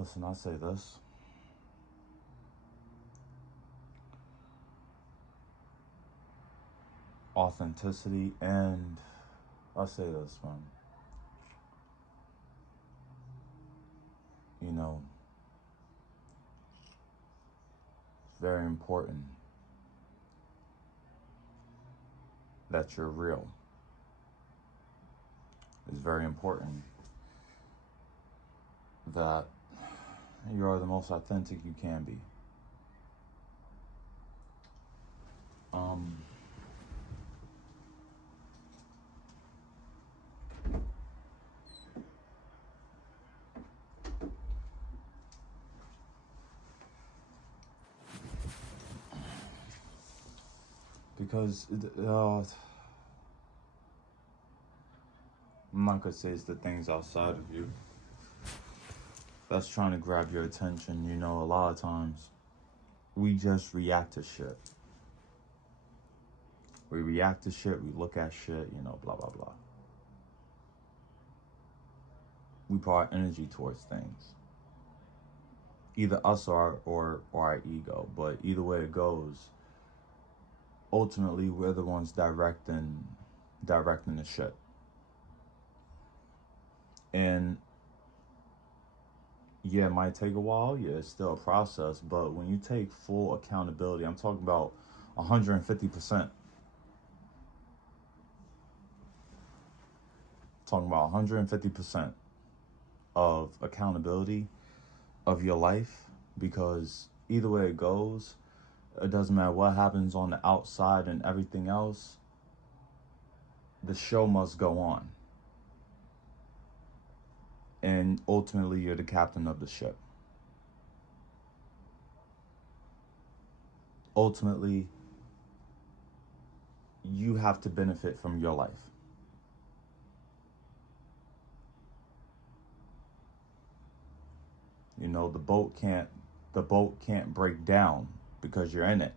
Listen, I say this. Authenticity, and I say this, man. You know, it's very important that you're real. It's very important that you are the most authentic you can be. Um, because I'm not gonna say it's the things outside of you that's trying to grab your attention. You know, a lot of times we just react to shit. We react to shit, we look at shit, you know, blah, blah, blah. We put our energy towards things. Either us or our ego. But either way it goes, ultimately we're the ones directing the shit. And yeah, it might take a while, yeah, it's still a process, but when you take full accountability, I'm talking about 150%. Talking about 150% of accountability of your life, because either way it goes, it doesn't matter what happens on the outside and everything else, the show must go on. And ultimately, you're the captain of the ship. Ultimately, you have to benefit from your life. You know, the boat can't break down because you're in it.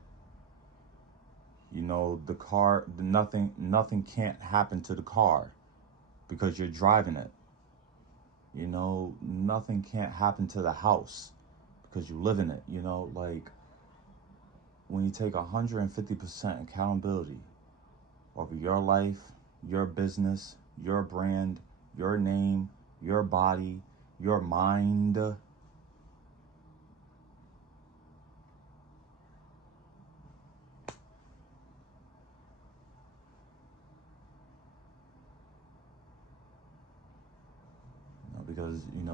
You know, nothing can't happen to the car because you're driving it. You know, nothing can't happen to the house because you live in it. You know, like when you take 150% accountability over your life, your business, your brand, your name, your body, your mind,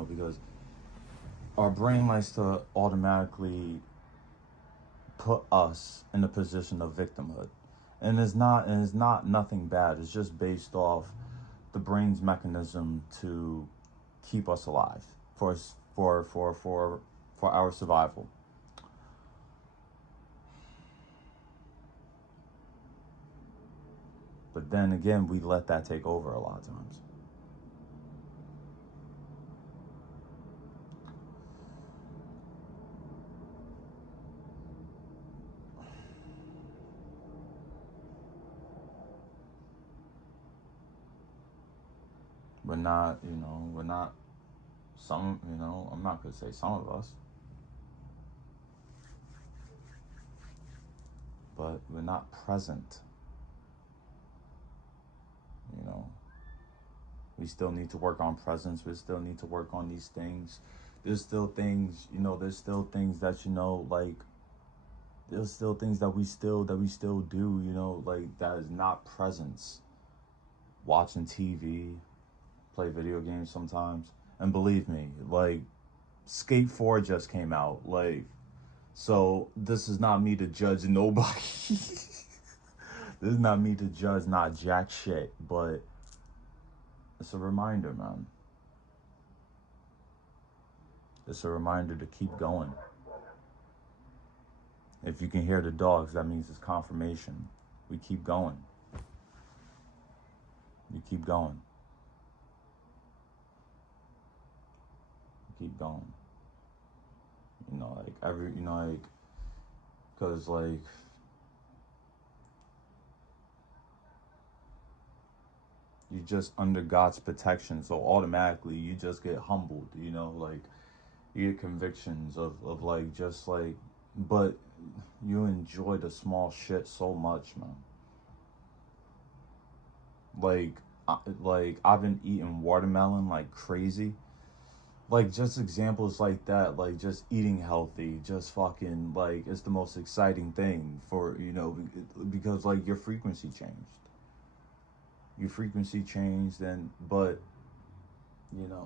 because our brain likes to automatically put us in a position of victimhood, and it's not nothing bad. It's just based off the brain's mechanism to keep us alive for for our survival. But then again, we let that take over a lot of times. We're not some, I'm not gonna say some of us, but we're not present. You know, we still need to work on presence. We still need to work on these things. There's still things, there's still things that, like, there's still things that we still do, like that is not presence. Watching TV, play video games sometimes. And believe me, like, Skate 4 just came out. Like, so this is not me to judge nobody. This is not me to judge not jack shit, but it's a reminder, man. It's a reminder to keep going. If you can hear the dogs, that means it's confirmation. We keep going. You keep going. You keep going. Because, like, you just under God's protection, so automatically you just get humbled, like, you get convictions of like just like, but you enjoy the small shit so much, man. Like, like I've been eating watermelon like crazy. Like just examples like that, like just eating healthy, just fucking like it's the most exciting thing for because like your frequency changed. Your frequency changed, and but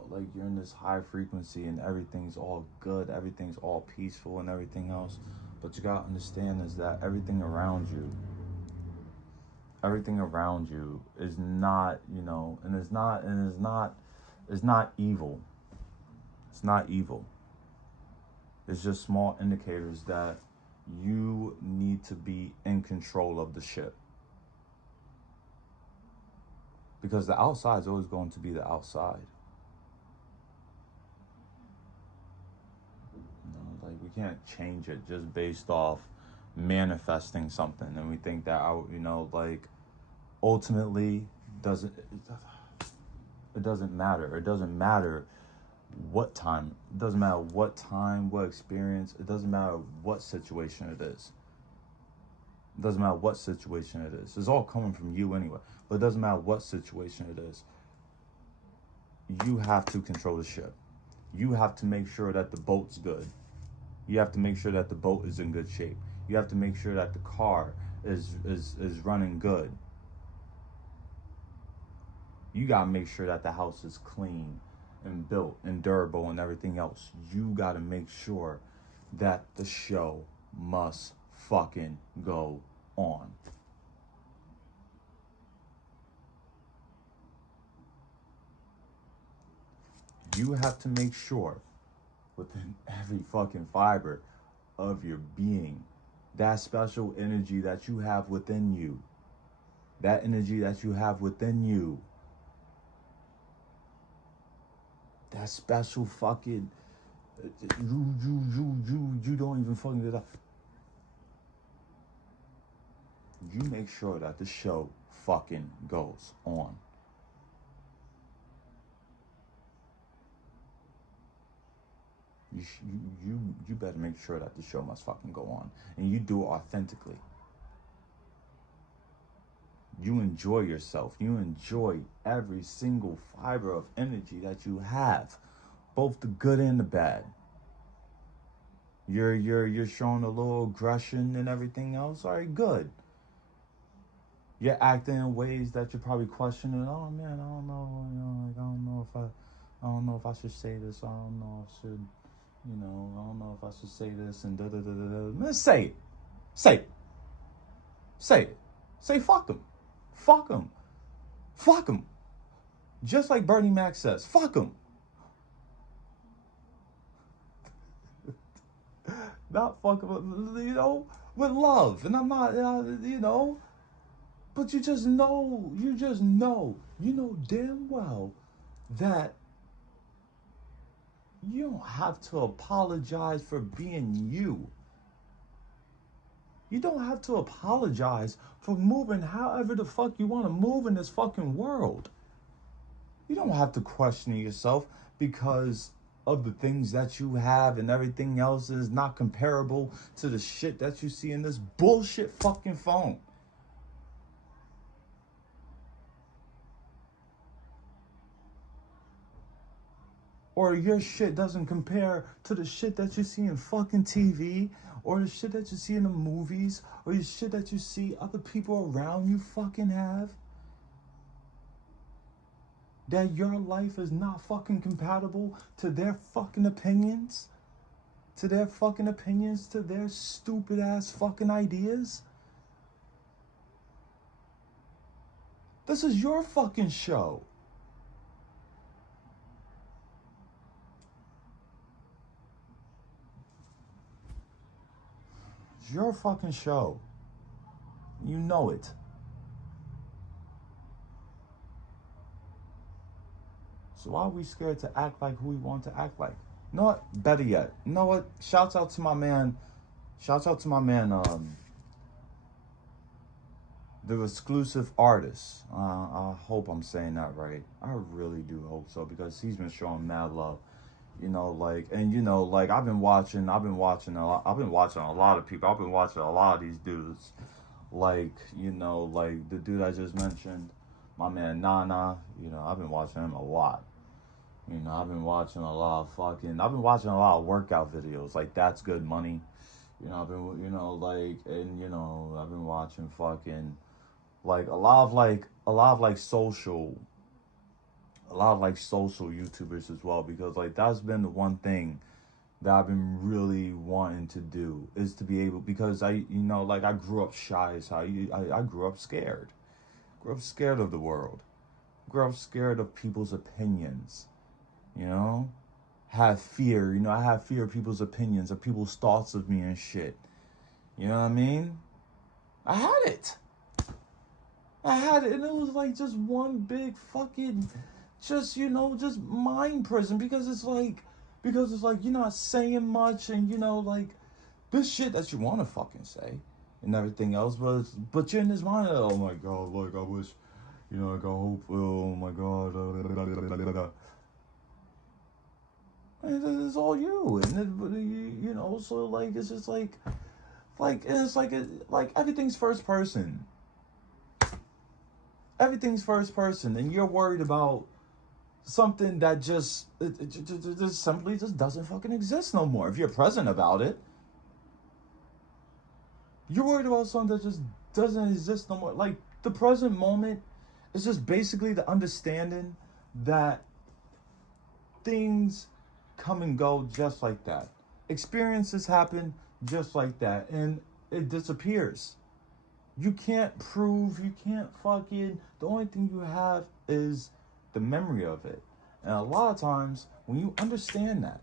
like you're in this high frequency and everything's all good, everything's all peaceful and everything else. But you gotta understand is that everything around you is not, and it's not evil. It's not evil. It's just small indicators that you need to be in control of the ship. Because the outside is always going to be the outside. Like we can't change it just based off manifesting something, and we think that like ultimately doesn't it doesn't matter. It doesn't matter what time. It doesn't matter what time, what experience. It doesn't matter what situation it is. It doesn't matter what situation it is. It's all coming from you anyway. But it doesn't matter what situation it is. You have to control the ship. You have to make sure that the boat's good. You have to make sure that the boat is in good shape. You have to make sure that the car is running good. You gotta make sure that the house is clean and built and durable and everything else. You gotta make sure that the show must fucking go on. You have to make sure within every fucking fiber of your being, that special energy that you have within you, that energy that you have within you, that special fucking you don't even fucking get up. You make sure that the show fucking goes on. You better make sure that the show must fucking go on, and you do it authentically. You enjoy yourself. You enjoy every single fiber of energy that you have, both the good and the bad. You're showing a little aggression and everything else. All right, good. You're acting in ways that you're probably questioning. Oh man, I don't know. Like, I don't know if I should say this. I don't know if I should. I don't know if I should say this and da da da da da. Man, say it. Say it. Say it. Say fuck him. Fuck him. Fuck him. Just like Bernie Mac says, fuck him. Not fuck him, with love. And I'm not, but you know damn well that you don't have to apologize for being you. You don't have to apologize for moving however the fuck you want to move in this fucking world. You don't have to question yourself because of the things that you have and everything else is not comparable to the shit that you see in this bullshit fucking phone. Or your shit doesn't compare to the shit that you see in fucking TV, or the shit that you see in the movies, or the shit that you see other people around you fucking have. That your life is not fucking compatible to their fucking opinions, to their stupid ass fucking ideas. This is your fucking show. It's your fucking show. You know it. So why are we scared to act like who we want to act like? You know what? Better yet. You know what? Shouts out to my man, the exclusive artist. I hope I'm saying that right. I really do hope so because he's been showing mad love. You know, like, and you know, like I've been watching a lot of people. I've been watching a lot of these dudes. Like, you know, like the dude I just mentioned, my man Nana. You know, I've been watching him a lot. You know, I've been watching a lot of workout videos. Like, that's good money. You know, I've been, you know, like, and you know, I've been watching fucking like a lot of like social YouTubers as well, because like that's been the one thing that I've been really wanting to do, is to be able, because I, you know, like I grew up shy as how I grew up scared. Grew up scared of the world. Grew up scared of people's opinions. You know, have fear. You know, I have fear of people's opinions, of people's thoughts of me and shit. You know what I mean? I had it. I had it, and it was like just one big fucking, just, you know, just mind prison, because it's like you're not saying much, and you know, like this shit that you want to fucking say and everything else, but you're in this mind of, oh my god, like I wish, you know, like I hope, oh my god, and it's all you, and you know, so like it's just like it's like everything's first person, and you're worried about something that just simply just doesn't fucking exist no more. If you're present about it, you're worried about something that just doesn't exist no more. Like the present moment is just basically the understanding that things come and go just like that. Experiences happen just like that, and it disappears. You can't fucking, the only thing you have is the memory of it. And a lot of times, when you understand that,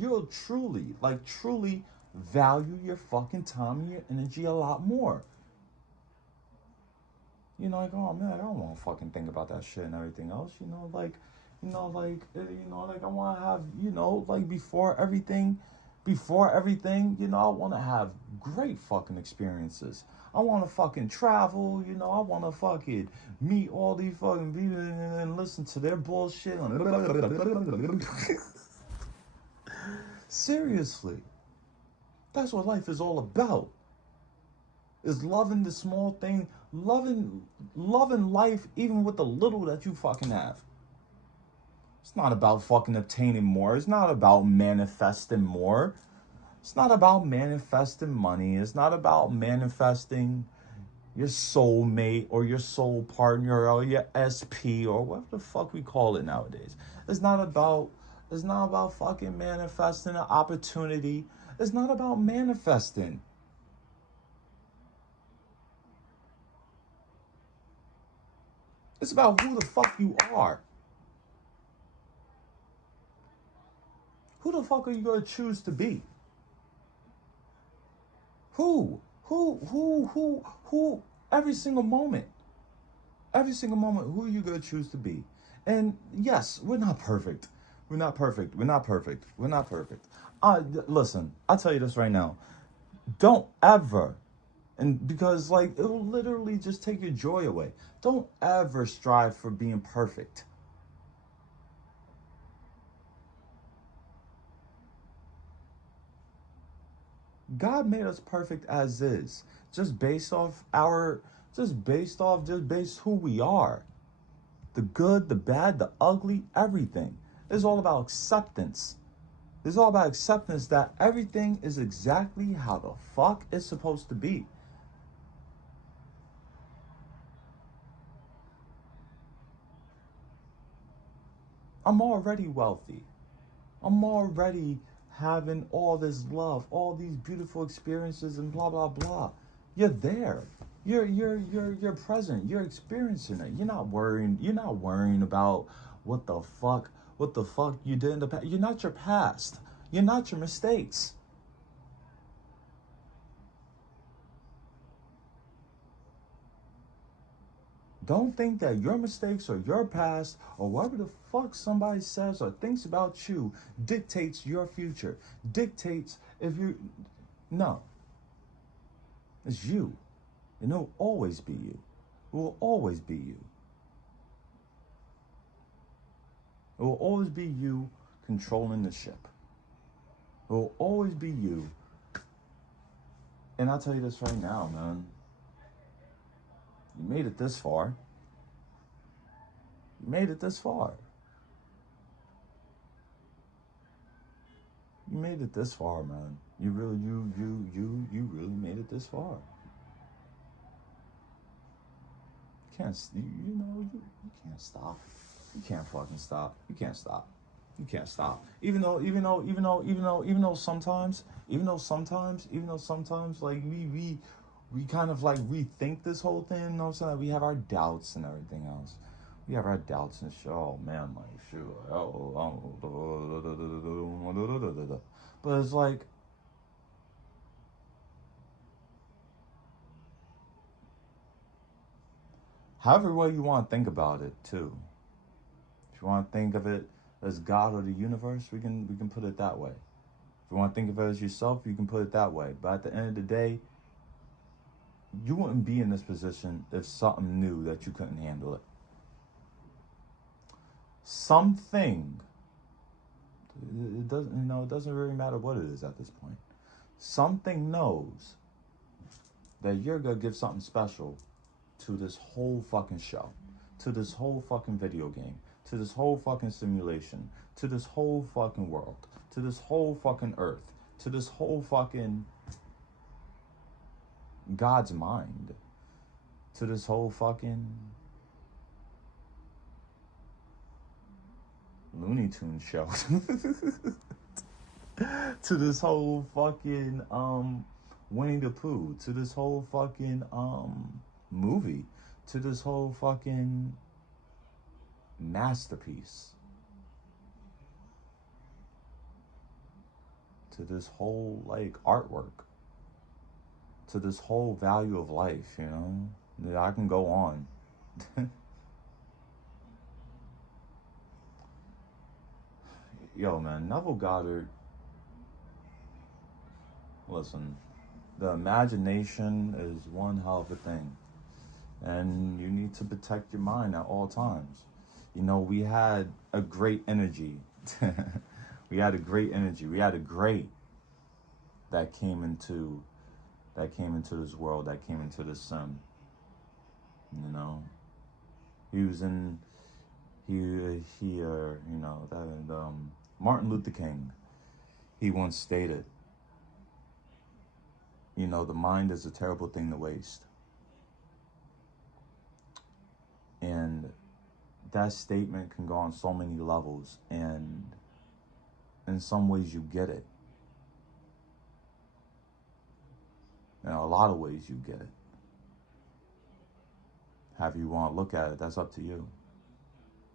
you'll truly, like truly value your fucking time and your energy a lot more. You know, like, oh man, I don't want to fucking think about that shit and everything else. You know, like I want to have, you know, like before everything, you know, I want to have great fucking experiences. I want to fucking travel, you know, I want to fucking meet all these fucking people and listen to their bullshit. Seriously, that's what life is all about. Is loving the small thing, loving life even with the little that you fucking have. It's not about fucking obtaining more. It's not about manifesting more. It's not about manifesting money. It's not about manifesting your soulmate or your soul partner or your SP or whatever the fuck we call it nowadays. It's not about it's not about fucking manifesting an opportunity. It's not about manifesting. It's about who the fuck you are. Who the fuck are you gonna choose to be? Who? Who? Every single moment. Every single moment, who are you gonna choose to be? And yes, we're not perfect. We're not perfect. We're not perfect. We're not perfect. Listen, I'll tell you this right now. Don't ever, and because like it'll literally just take your joy away. Don't ever strive for being perfect. God made us perfect as is, just based off just based who we are. The good, the bad, the ugly, everything. It's all about acceptance. It's all about acceptance that everything is exactly how the fuck it's supposed to be. I'm already wealthy. I'm already having all this love, all these beautiful experiences and blah blah blah. You're there. You're present. You're experiencing it. You're not worrying about what the fuck you did in the past. You're not your past. You're not your mistakes. Don't think that your mistakes or your past or whatever the fuck somebody says or thinks about you dictates your future. Dictates if you. No, it's you. And it'll always be you. It will always be you. It will always be you controlling the ship. It will always be you. And I'll tell you this right now, man. You made it this far. You made it this far. You made it this far, man. You really, you really made it this far. You can't, you can't stop. You can't fucking stop. You can't stop. You can't stop. Even though sometimes, like we kind of like rethink this whole thing. You know what I'm saying? Like, we have our doubts and everything else. We have our doubts and shit. Oh man, like shoot. But it's like, however way you want to think about it too. If you want to think of it as God or the universe, we can put it that way. If you want to think of it as yourself, you can put it that way. But at the end of the day, you wouldn't be in this position if something knew that you couldn't handle it. Something, it doesn't, it doesn't really matter what it is at this point. Something knows that you're gonna give something special to this whole fucking show, to this whole fucking video game, to this whole fucking simulation, to this whole fucking world, to this whole fucking earth, to this whole fucking God's mind, to this whole fucking Looney Tunes show, to this whole fucking Winnie the Pooh, to this whole fucking movie, to this whole fucking masterpiece, to this whole like artwork, to this whole value of life, I can go on. Yo, man, Neville Goddard, listen, the imagination is one hell of a thing. And you need to protect your mind at all times. We had a great energy. We had a great energy. We had a great that came into this world, that came into this sim. He was in that Martin Luther King, he once stated, the mind is a terrible thing to waste. And that statement can go on so many levels, and in some ways you get it. In a lot of ways you get it. However you want to look at it, that's up to you.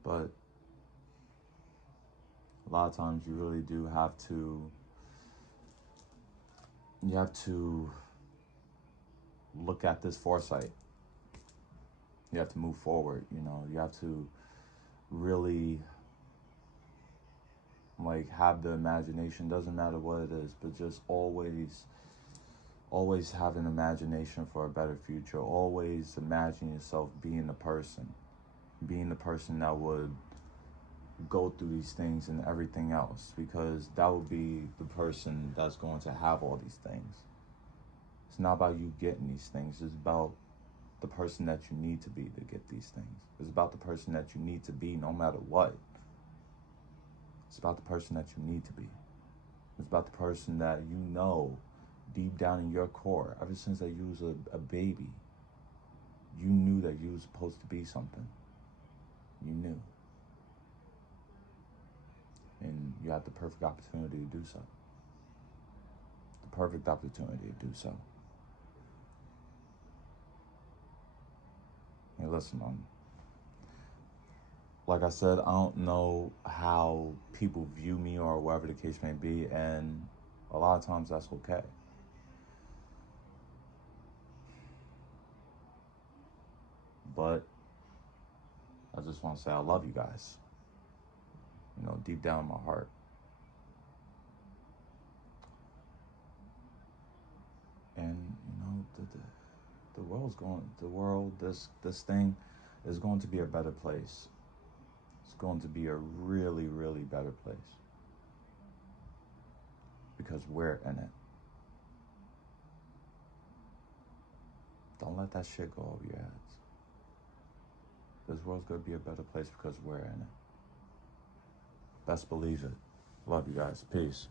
But a lot of times you really do have to look at this foresight. You have to move forward, you have to really like have the imagination, doesn't matter what it is, but just always have an imagination for a better future. Always imagine yourself being the person that would go through these things and everything else, because that would be the person that's going to have all these things. It's not about you getting these things. It's about the person that you need to be to get these things. It's about the person that you need to be no matter what. It's about the person that you need to be. It's about the person that deep down in your core, ever since that you was a baby, you knew that you was supposed to be something. You knew. And you had the perfect opportunity to do so. The perfect opportunity to do so. Hey, listen, like I said, I don't know how people view me or whatever the case may be, and a lot of times that's okay. But I just want to say I love you guys. Deep down in my heart. And this thing is going to be a better place. It's going to be a really, really better place. Because we're in it. Don't let that shit go over your heads. This world's going to be a better place because we're in it. Best believe it. Love you guys. Peace.